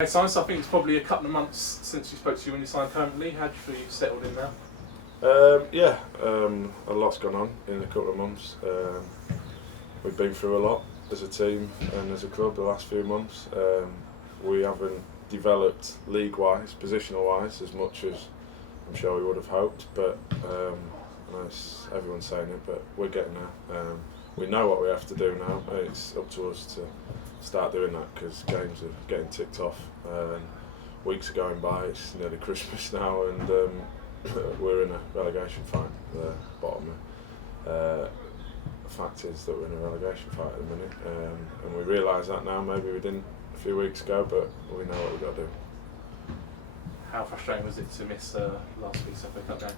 Hey Simon, so I think it's probably a couple of months since you spoke to you when you signed permanently. How do you feel you've settled in now? A lot's gone on in a couple of months. We've been through a lot as a team and as a club the last few months. We haven't developed league-wise, positional-wise, as much as I'm sure we would have hoped, but I know everyone's saying it, but we're getting there. We know what we have to do now, and it's up to us to start doing that because games are getting ticked off. Weeks are going by, it's nearly Christmas now, and we're in a relegation fight at the bottom. The fact is that we're in a relegation fight at the minute, and we realise that now. Maybe we didn't a few weeks ago, but we know what we've got to do. How frustrating was it to miss last week's FA Cup game?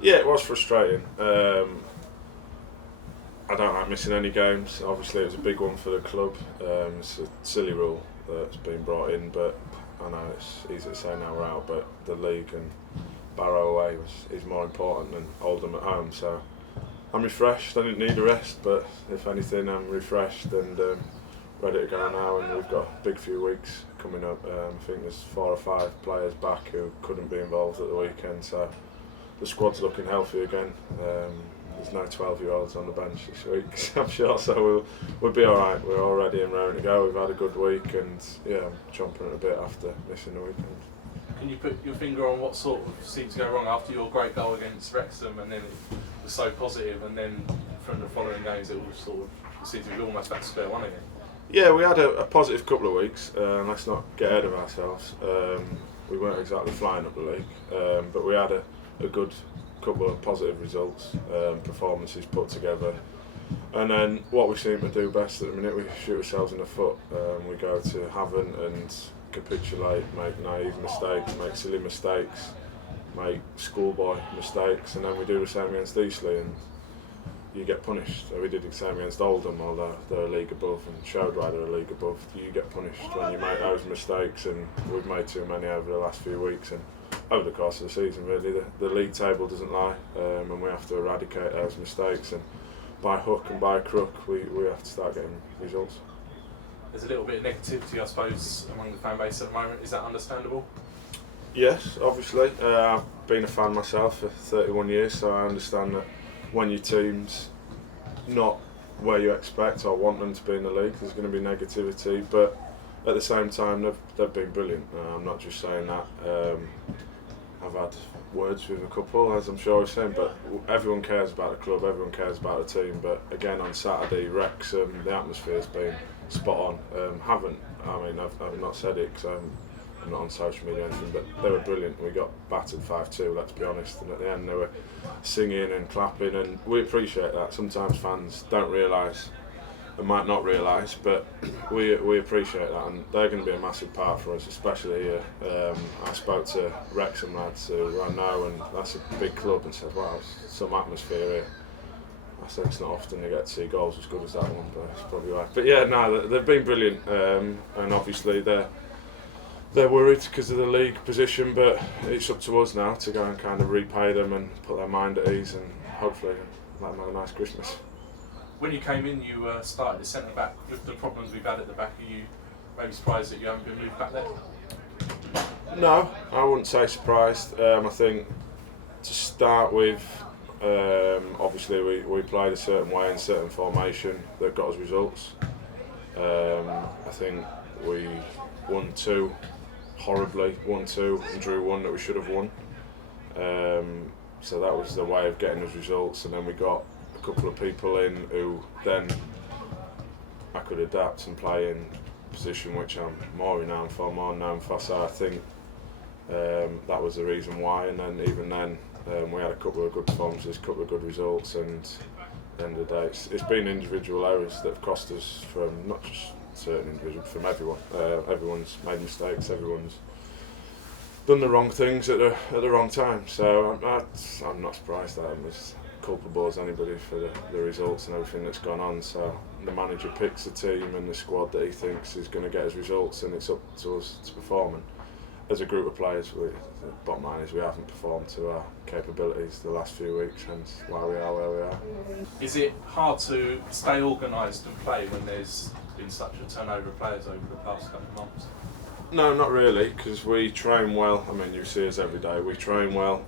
Yeah, it was frustrating. I don't like missing any games. Obviously, it was a big one for the club. It's a silly rule that's been brought in, but I know it's easy to say now we're out. But the league and Barrow away is more important than Oldham at home. So I'm refreshed. I didn't need a rest, but if anything, I'm refreshed and ready to go now. And we've got a big few weeks coming up. I think there's 4 or 5 players back who couldn't be involved at the weekend. So the squad's looking healthy again. There's no 12-year-olds on the bench this week, I'm sure, so we'll be alright. We're all ready and raring to go. We've had a good week and I'm chomping at a bit after missing the weekend. Can you put your finger on what sort of seemed to go wrong after your great goal against Wrexham, and then it was so positive, and then from the following games it was sort of seemed to be almost back to square one again? Yeah, we had a positive couple of weeks. Let's not get ahead of ourselves. We weren't exactly flying up the league, but we had a good couple of positive results, performances put together, and then what we seem to do best at the minute, we shoot ourselves in the foot. We go to Havant and capitulate, make naive mistakes, make silly mistakes, make schoolboy mistakes, and then we do the same against Eastleigh and you get punished. So we did the same against Oldham, although they're a league above, and showed why they're a league above. You get punished when you make those mistakes, and we've made too many over the last few weeks and over the course of the season. Really, the league table doesn't lie, and we have to eradicate those mistakes, and by hook and by crook we have to start getting results. There's a little bit of negativity, I suppose, among the fan base at the moment. Is that understandable? Yes, obviously. I've been a fan myself for 31 years, so I understand that when your team's not where you expect or want them to be in the league, there's going to be negativity, but at the same time they've been brilliant. I'm not just saying that. I've had words with a couple, as I'm sure I've seen, but everyone cares about the club, everyone cares about the team. But again, on Saturday, Wrexham, the atmosphere's been spot on. I've not said it because I'm not on social media or anything, but they were brilliant. We got battered 5-2, let's be honest, and at the end they were singing and clapping, and we appreciate that. Sometimes fans don't realise and might not realise, but we appreciate that, and they're going to be a massive part for us, especially here. I spoke to Wrexham lads who I know, and that's a big club, and said, wow, some atmosphere here. I said it's not often they get to see goals as good as that one, but it's probably right. But yeah, no, they've been brilliant, and obviously they're worried because of the league position, but it's up to us now to go and kind of repay them and put their mind at ease, and hopefully let them have a nice Christmas. When you came in, you started as centre back. With the problems we've had at the back, are you maybe surprised that you haven't been moved back there? No, I wouldn't say surprised. I think to start with, obviously we played a certain way in a certain formation that got us results. I think we won 2 horribly, 1-2, and drew 1 that we should have won. So that was the way of getting us results, and then we got a couple of people in who then I could adapt and play in a position which I'm more known for. So I think that was the reason why. And then even then we had a couple of good performances, a couple of good results, and at the end of the day it's been individual errors that have cost us, from not just certain individuals, from everyone. Everyone's made mistakes, everyone's done the wrong things at the wrong time. So I'm not surprised that I'm as culpable as anybody for the results and everything that's gone on. So the manager picks the team and the squad that he thinks is going to get us results, and it's up to us to perform. And as a group of players, the bottom line is we haven't performed to our capabilities the last few weeks, hence why we are where we are. Is it hard to stay organised and play when there's been such a turnover of players over the past couple of months? No, not really, because we train well. I mean, you see us every day. We train well.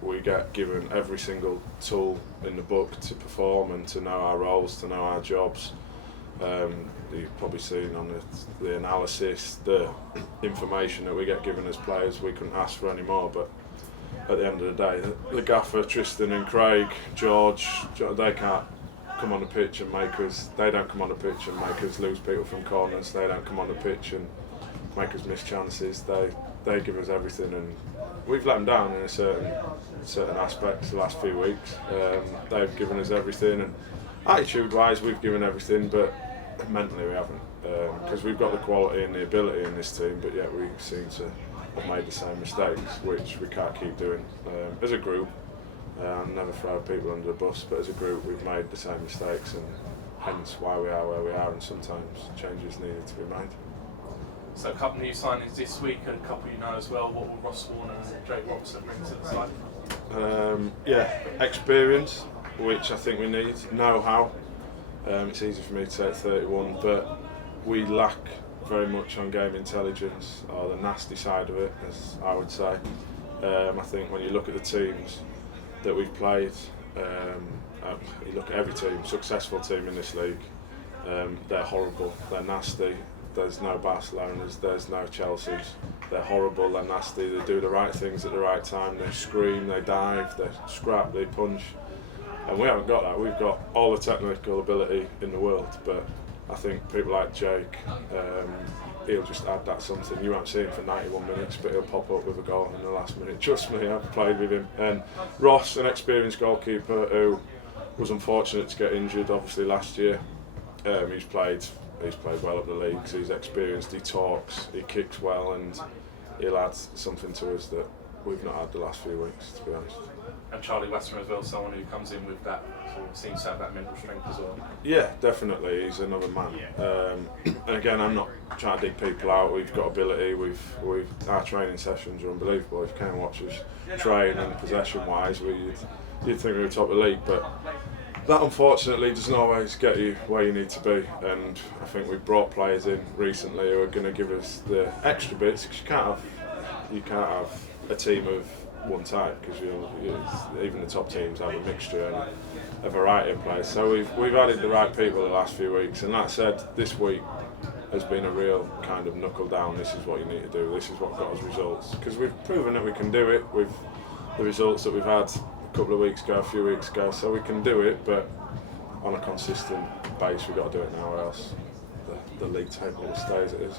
We get given every single tool in the book to perform and to know our roles, to know our jobs. You've probably seen on the analysis, the information that we get given as players. We couldn't ask for any more, but at the end of the day, the gaffer, Tristan and Craig, George, they can't come on the pitch and make us. They don't come on the pitch and make us lose people from corners. They don't come on the pitch and make us miss chances. They give us everything, and we've let them down in a certain aspects the last few weeks. They've given us everything, and attitude-wise, we've given everything, but mentally we haven't, because we've got the quality and the ability in this team, but yet we seem to have made the same mistakes, which we can't keep doing. As a group, I'm never throw people under the bus, but as a group we've made the same mistakes, and hence why we are where we are, and sometimes changes needed to be made. So a couple of new signings this week, and a couple you know as well. What will Ross Warner and Jake Robson bring to the side? Experience, which I think we need. Know-how. It's easy for me to say at 31, but we lack very much on game intelligence, or the nasty side of it, as I would say. I think when you look at the teams that we've played, you look at every team, successful team in this league, they're horrible, they're nasty. There's no Barcelonas, there's no Chelseas. They're horrible, they're nasty, they do the right things at the right time, they scream, they dive, they scrap, they punch. And we haven't got that. We've got all the technical ability in the world, but I think people like Jake, he'll just add that something. You won't see him for 91 minutes, but he'll pop up with a goal in the last minute. Trust me, I've played with him. And Ross, an experienced goalkeeper who was unfortunate to get injured, obviously last year. He's played well up the leagues, he's experienced, he talks, he kicks well, and he'll add something to us that we've not had the last few weeks, to be honest. And Charlie Westmer as well, someone who comes in with that, sort of seems to have that mental strength as well. Yeah, definitely, he's another man. And again, I'm not trying to dig people out, we've got ability, our training sessions are unbelievable. If you can watch us train and possession-wise, you'd think we were top of the league, but that unfortunately doesn't always get you where you need to be, and I think we've brought players in recently who are going to give us the extra bits, because you can't have a team of one type, because even the top teams have a mixture and a variety of players. So we've added the right people the last few weeks, and that said, this week has been a real kind of knuckle down. This is what you need to do. This is what got us results, because we've proven that we can do it with the results that we've had a couple of weeks ago, a few weeks ago, so we can do it, but on a consistent base we've got to do it now, or else the league table will stay as it is.